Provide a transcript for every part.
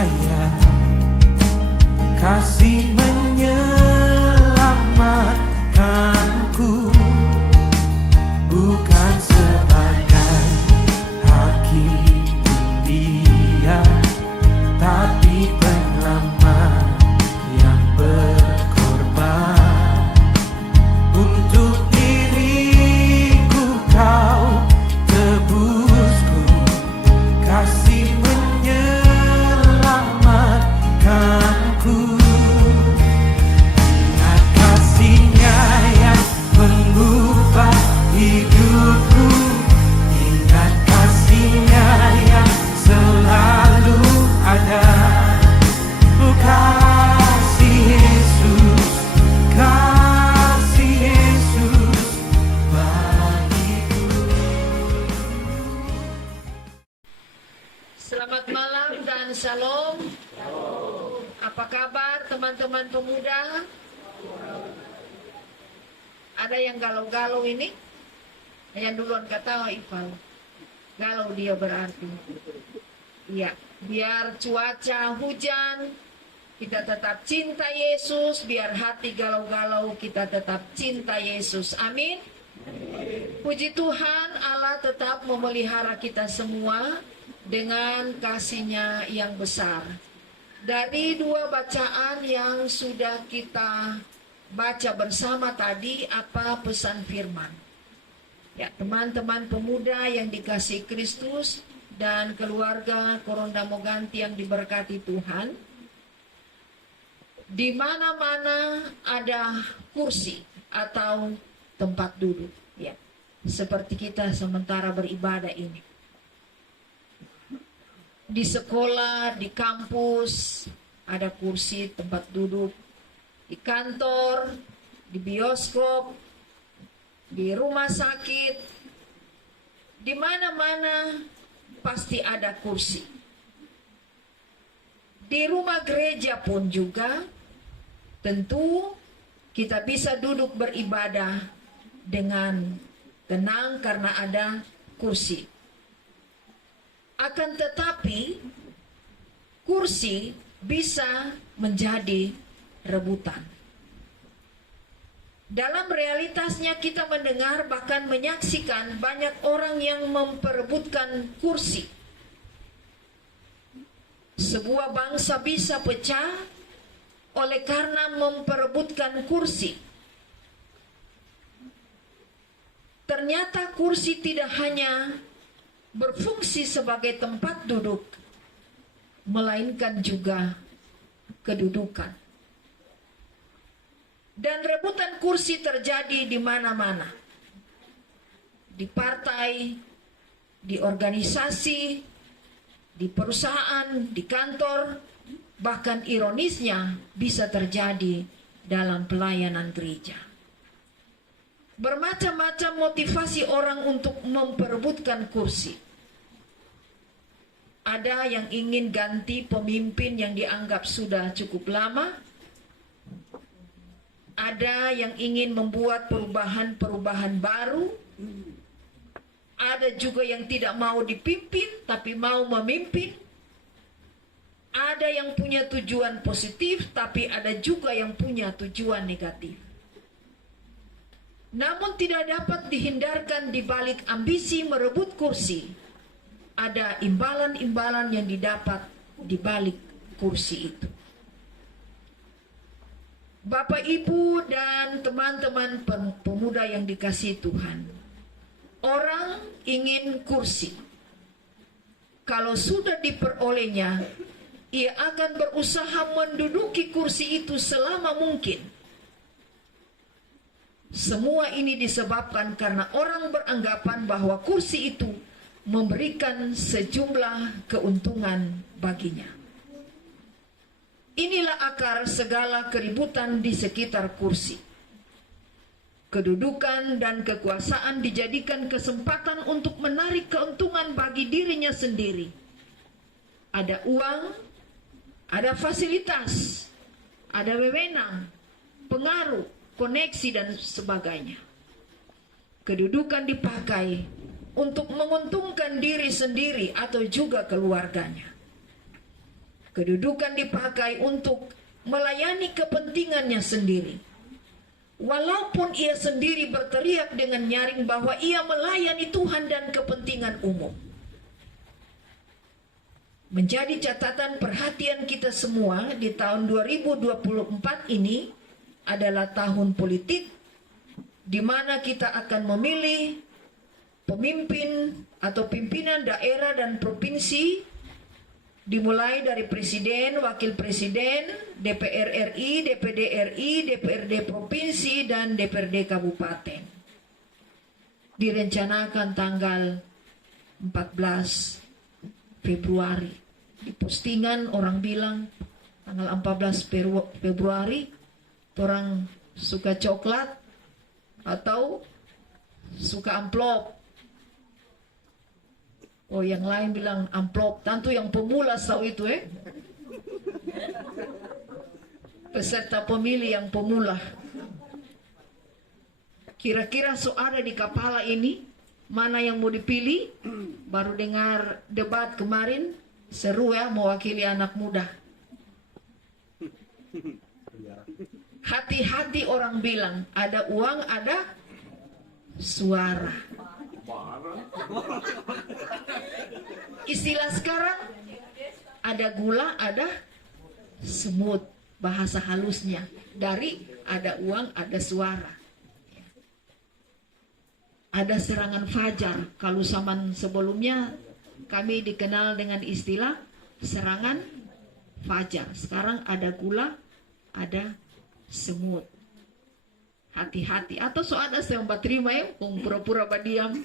cahaya, kasih menyelamatkanku, bukan sebagai hakim dunia, tapi penyelamat yang berkorban. Untuk diriku kau tebusku, kasih menyelamatkanku. Ingat kasihnya yang mengubah hidupku, ingat kasihnya yang selalu ada. Oh, kasih Yesus, kasih Yesus bagiku. Selamat malam dan shalom. Apa kabar teman-teman pemuda? Ada yang galau-galau ini? Yang duluan kata Ipal, galau dia berarti. Iya, biar cuaca hujan, kita tetap cinta Yesus. Biar hati galau-galau, kita tetap cinta Yesus. Amin. Puji Tuhan, Allah tetap memelihara kita semua dengan kasih-Nya yang besar. Dari dua bacaan yang sudah kita baca bersama tadi, apa pesan firman? Ya, teman-teman pemuda yang dikasihi Kristus dan keluarga Koronda Moganti yang diberkati Tuhan, di mana-mana ada kursi atau tempat duduk, ya, seperti kita sementara beribadah ini. Di sekolah, di kampus, ada kursi tempat duduk. Di kantor, di bioskop, di rumah sakit, di mana-mana pasti ada kursi. Di rumah gereja pun juga, tentu kita bisa duduk beribadah dengan tenang karena ada kursi. Akan tetapi, kursi bisa menjadi rebutan. Dalam realitasnya kita mendengar bahkan menyaksikan banyak orang yang memperebutkan kursi. Sebuah bangsa bisa pecah oleh karena memperebutkan kursi. Ternyata kursi tidak hanya berfungsi sebagai tempat duduk, melainkan juga kedudukan. Dan rebutan kursi terjadi di mana-mana. Di partai, di organisasi, di perusahaan, di kantor, bahkan ironisnya bisa terjadi dalam pelayanan gereja. Bermacam-macam motivasi orang untuk memperebutkan kursi. Ada yang ingin ganti pemimpin yang dianggap sudah cukup lama. Ada yang ingin membuat perubahan-perubahan baru. Ada juga yang tidak mau dipimpin tapi mau memimpin. Ada yang punya tujuan positif tapi ada juga yang punya tujuan negatif. Namun tidak dapat dihindarkan di balik ambisi merebut kursi, ada imbalan-imbalan yang didapat di balik kursi itu. Bapak, Ibu, dan teman-teman pemuda yang dikasihi Tuhan, orang ingin kursi. Kalau sudah diperolehnya, ia akan berusaha menduduki kursi itu selama mungkin. Semua ini disebabkan karena orang beranggapan bahwa kursi itu memberikan sejumlah keuntungan baginya. Inilah akar segala keributan di sekitar kursi. Kedudukan dan kekuasaan dijadikan kesempatan untuk menarik keuntungan bagi dirinya sendiri. Ada uang, ada fasilitas, ada wewenang, pengaruh, koneksi dan sebagainya. Kedudukan dipakai untuk menguntungkan diri sendiri atau juga keluarganya. Kedudukan dipakai untuk melayani kepentingannya sendiri. Walaupun ia sendiri berteriak dengan nyaring bahwa ia melayani Tuhan dan kepentingan umum. Menjadi catatan perhatian kita semua di tahun 2024 ini adalah tahun politik, di mana kita akan memilih pemimpin atau pimpinan daerah dan provinsi, dimulai dari presiden, wakil presiden, DPR RI, DPD RI, DPRD provinsi, dan DPRD kabupaten. Direncanakan tanggal 14 Februari. Di postingan orang bilang tanggal 14 Februari orang suka coklat atau suka amplop. Oh, yang lain bilang amplop. Tentu yang pemula tahu itu peserta pemilih yang pemula. Kira-kira ada di kepala ini mana yang mau dipilih? Baru dengar debat kemarin, seru ya, mewakili anak muda. Hati-hati orang bilang, ada uang, ada suara. Istilah sekarang, ada gula, ada semut. Bahasa halusnya, dari ada uang, ada suara. Ada serangan fajar. Kalau zaman sebelumnya kami dikenal dengan istilah serangan fajar. Sekarang ada gula, ada semut. Hati-hati. Atau ada yang terima ya, pura-pura badiam.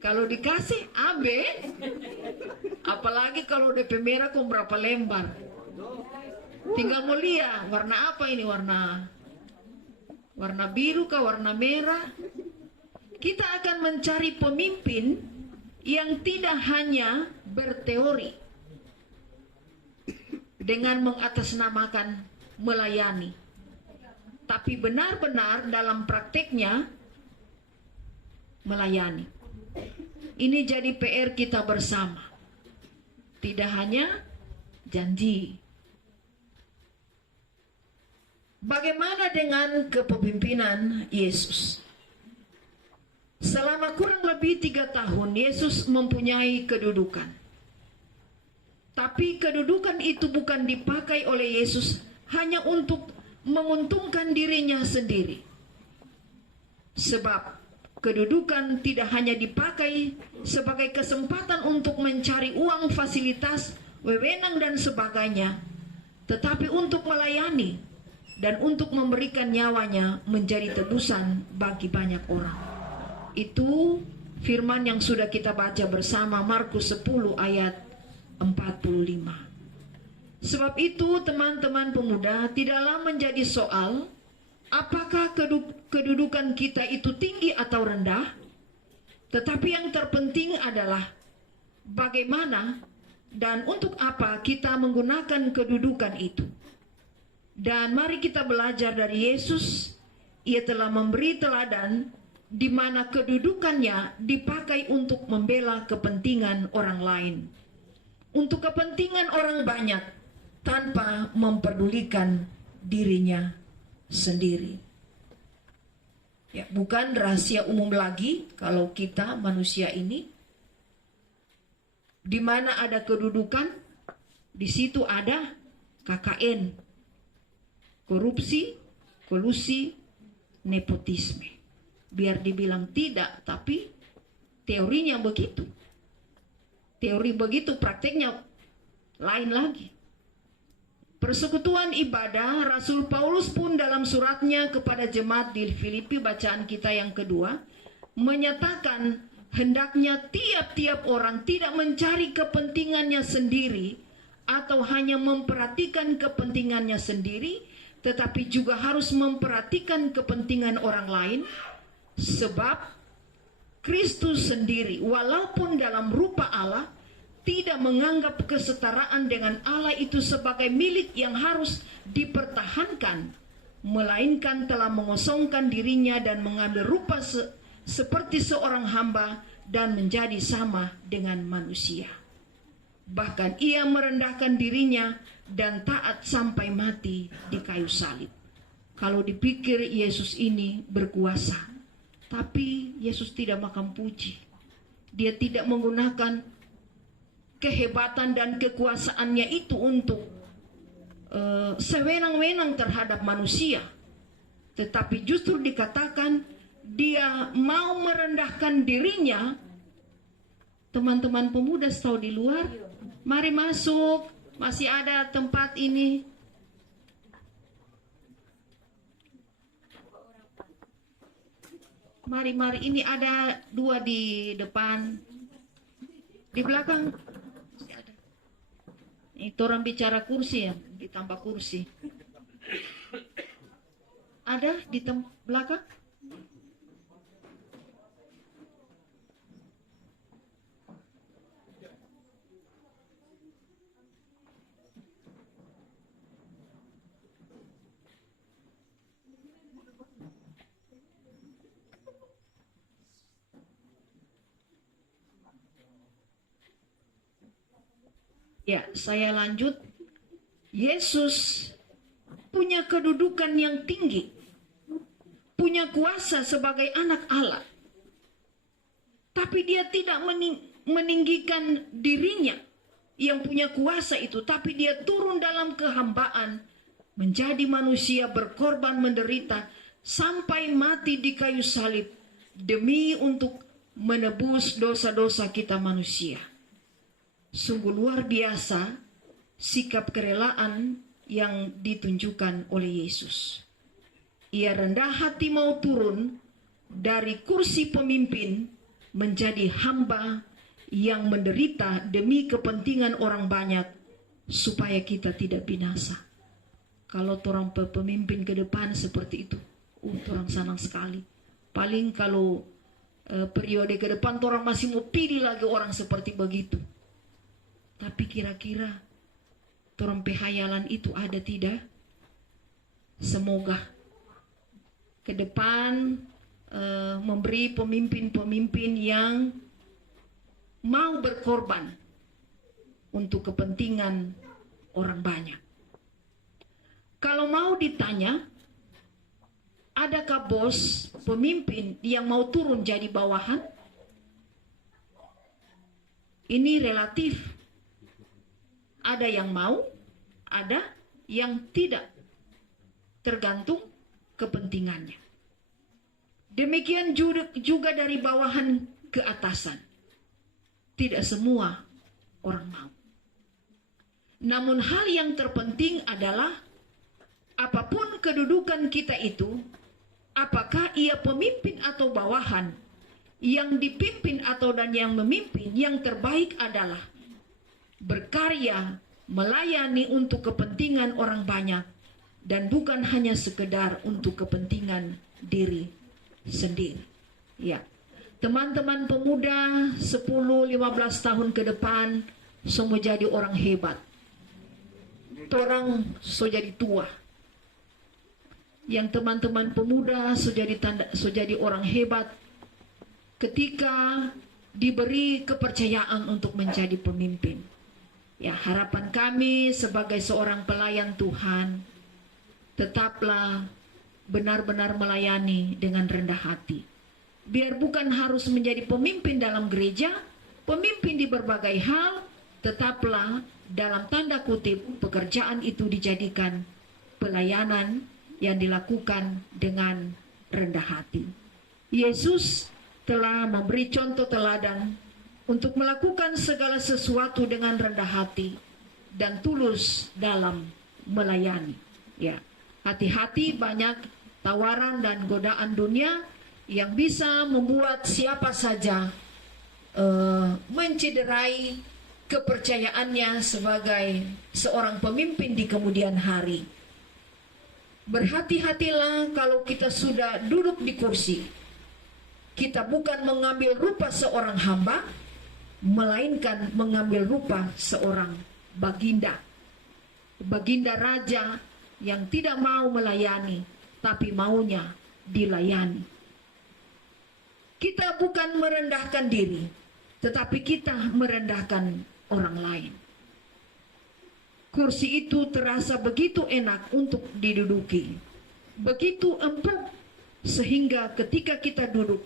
Kalau dikasih abe, apalagi kalau DP merah berapa lembar. Tinggal mulia, warna apa ini? Warna biru kah, warna merah? Kita akan mencari pemimpin yang tidak hanya berteori dengan mengatasnamakan melayani, tapi benar-benar dalam prakteknya melayani. Ini jadi PR kita bersama. Tidak hanya janji. Bagaimana dengan kepemimpinan Yesus? Selama kurang lebih 3 tahun Yesus mempunyai kedudukan. Tapi kedudukan itu bukan dipakai oleh Yesus hanya untuk menguntungkan dirinya sendiri. Sebab kedudukan tidak hanya dipakai sebagai kesempatan untuk mencari uang, fasilitas, wewenang dan sebagainya, tetapi untuk melayani dan untuk memberikan nyawanya menjadi tebusan bagi banyak orang. Itu firman yang sudah kita baca bersama, Markus 10 ayat 45. Sebab itu teman-teman pemuda, tidaklah menjadi soal apakah kedudukan kita itu tinggi atau rendah, tetapi yang terpenting adalah bagaimana dan untuk apa kita menggunakan kedudukan itu. Dan mari kita belajar dari Yesus. Ia telah memberi teladan di mana kedudukannya dipakai untuk membela kepentingan orang lain, untuk kepentingan orang banyak, tanpa memperdulikan dirinya sendiri. Ya, bukan rahasia umum lagi kalau kita manusia ini, di mana ada kedudukan, di situ ada KKN. Korupsi, kolusi, nepotisme. Biar dibilang tidak, tapi teorinya begitu. Teori begitu, prakteknya lain lagi. Persekutuan ibadah, Rasul Paulus pun dalam suratnya kepada jemaat di Filipi, bacaan kita yang kedua, menyatakan hendaknya tiap-tiap orang tidak mencari kepentingannya sendiri atau hanya memperhatikan kepentingannya sendiri, tetapi juga harus memperhatikan kepentingan orang lain, sebab Kristus sendiri walaupun dalam rupa Allah tidak menganggap kesetaraan dengan Allah itu sebagai milik yang harus dipertahankan, melainkan telah mengosongkan dirinya dan mengambil rupa seperti seorang hamba dan menjadi sama dengan manusia. Bahkan ia merendahkan dirinya dan taat sampai mati di kayu salib. Kalau dipikir Yesus ini berkuasa, tapi Yesus tidak makan puji. Dia tidak menggunakan kehebatan dan kekuasaannya itu untuk sewenang-wenang terhadap manusia. Tetapi justru dikatakan dia mau merendahkan dirinya. Teman-teman pemuda tahu di luar, mari masuk, masih ada tempat ini. Mari, ini ada 2 di depan, di belakang masih ada. Itu orang bicara kursi ya, ditambah kursi. Ada di belakang? Ya, saya lanjut. Yesus punya kedudukan yang tinggi, punya kuasa sebagai anak Allah. Tapi dia tidak meninggikan dirinya yang punya kuasa itu, tapi dia turun dalam kehambaan, menjadi manusia, berkorban, menderita, sampai mati di kayu salib, demi untuk menebus dosa-dosa kita manusia. Sungguh luar biasa sikap kerelaan yang ditunjukkan oleh Yesus. Ia rendah hati mau turun dari kursi pemimpin menjadi hamba yang menderita demi kepentingan orang banyak supaya kita tidak binasa. Kalau orang pemimpin ke depan seperti itu, orang senang sekali. Paling kalau periode ke depan orang masih mau pilih lagi orang seperti begitu. Tapi kira-kira orang pehayalan itu ada tidak? Semoga ke depan memberi pemimpin-pemimpin yang mau berkorban untuk kepentingan orang banyak. Kalau mau ditanya, adakah bos pemimpin yang mau turun jadi bawahan? Ini relatif. Ada yang mau, ada yang tidak, tergantung kepentingannya. Demikian juga dari bawahan ke atasan. Tidak semua orang mau. Namun hal yang terpenting adalah apapun kedudukan kita itu, apakah ia pemimpin atau bawahan, yang dipimpin atau dan yang memimpin, yang terbaik adalah berkarya, melayani untuk kepentingan orang banyak, dan bukan hanya sekedar untuk kepentingan diri sendiri. Ya, teman-teman pemuda 10-15 tahun ke depan semua jadi orang hebat. Orang so jadi tua. Yang teman-teman pemuda so jadi orang hebat ketika diberi kepercayaan untuk menjadi pemimpin. Ya, harapan kami sebagai seorang pelayan Tuhan, tetaplah benar-benar melayani dengan rendah hati. Biar bukan harus menjadi pemimpin dalam gereja, pemimpin di berbagai hal, tetaplah dalam tanda kutip pekerjaan itu dijadikan pelayanan yang dilakukan dengan rendah hati. Yesus telah memberi contoh teladan untuk melakukan segala sesuatu dengan rendah hati dan tulus dalam melayani. Ya, hati-hati banyak tawaran dan godaan dunia yang bisa membuat siapa saja mencederai kepercayaannya sebagai seorang pemimpin di kemudian hari. Berhati-hatilah kalau kita sudah duduk di kursi. Kita bukan mengambil rupa seorang hamba, melainkan mengambil rupa seorang baginda. Baginda raja yang tidak mau melayani, tapi maunya dilayani. kita bukan merendahkan diri, tetapi kita merendahkan orang lain. Kursi itu terasa begitu enak untuk diduduki, begitu empuk, sehingga ketika kita duduk,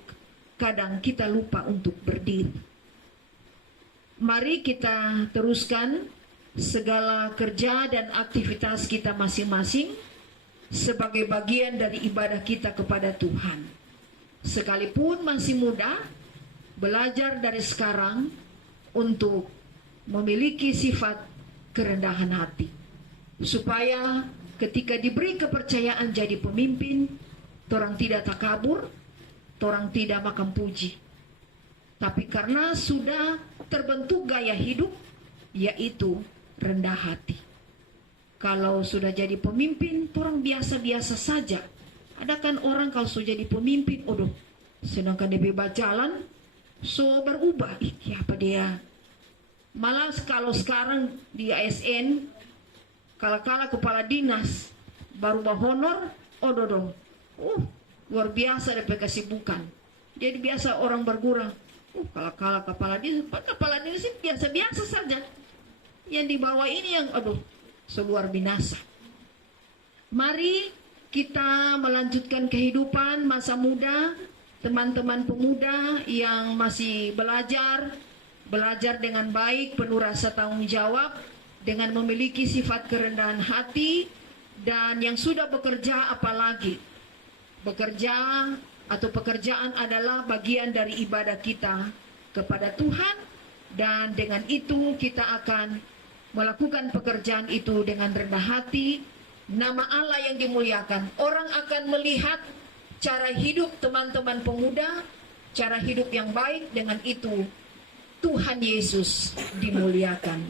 kadang kita lupa untuk berdiri. Mari kita teruskan segala kerja dan aktivitas kita masing-masing sebagai bagian dari ibadah kita kepada Tuhan. Sekalipun masih muda, belajar dari sekarang untuk memiliki sifat kerendahan hati, supaya ketika diberi kepercayaan jadi pemimpin, orang tidak takabur, orang tidak makan puji, tapi karena sudah terbentuk gaya hidup, yaitu rendah hati. Kalau sudah jadi pemimpin, orang biasa-biasa saja. Ada kan orang kalau sudah jadi pemimpin, sedangkan dia bebas jalan, so berubah. Apa dia? Malah kalau sekarang di ASN, kala-kala kepala dinas baru honor, luar biasa dari kesibukan. Jadi biasa orang bergurau, kala-kala kepala dinas biasa-biasa saja. Yang di bawah ini yang luar binasa. Mari kita melanjutkan kehidupan masa muda, teman-teman pemuda yang masih belajar dengan baik, penuh rasa tanggung jawab, dengan memiliki sifat kerendahan hati, dan yang sudah bekerja apalagi. Bekerja atau pekerjaan adalah bagian dari ibadah kita kepada Tuhan, dan dengan itu kita akan melakukan pekerjaan itu dengan rendah hati. Nama Allah yang dimuliakan. Orang akan melihat cara hidup teman-teman pemuda, cara hidup yang baik, dengan itu Tuhan Yesus dimuliakan.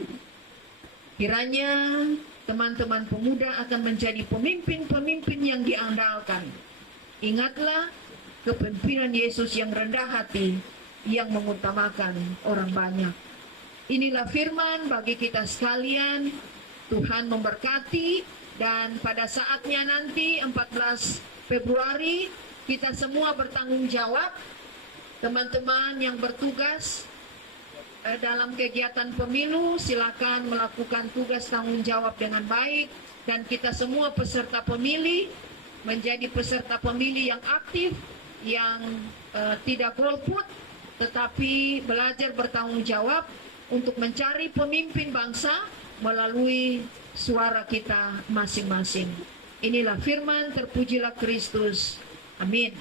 Kiranya teman-teman pemuda akan menjadi pemimpin-pemimpin yang diandalkan. Ingatlah kepemimpinan Yesus yang rendah hati, yang mengutamakan orang banyak. Inilah firman bagi kita sekalian. Tuhan memberkati, dan pada saatnya nanti 14 Februari kita semua bertanggung jawab. Teman-teman yang bertugas dalam kegiatan pemilu, silakan melakukan tugas tanggung jawab dengan baik, dan kita semua peserta pemilih menjadi peserta pemilih yang aktif, yang tidak golput, tetapi belajar bertanggung jawab untuk mencari pemimpin bangsa melalui suara kita masing-masing. Inilah firman, terpujilah Kristus. Amin.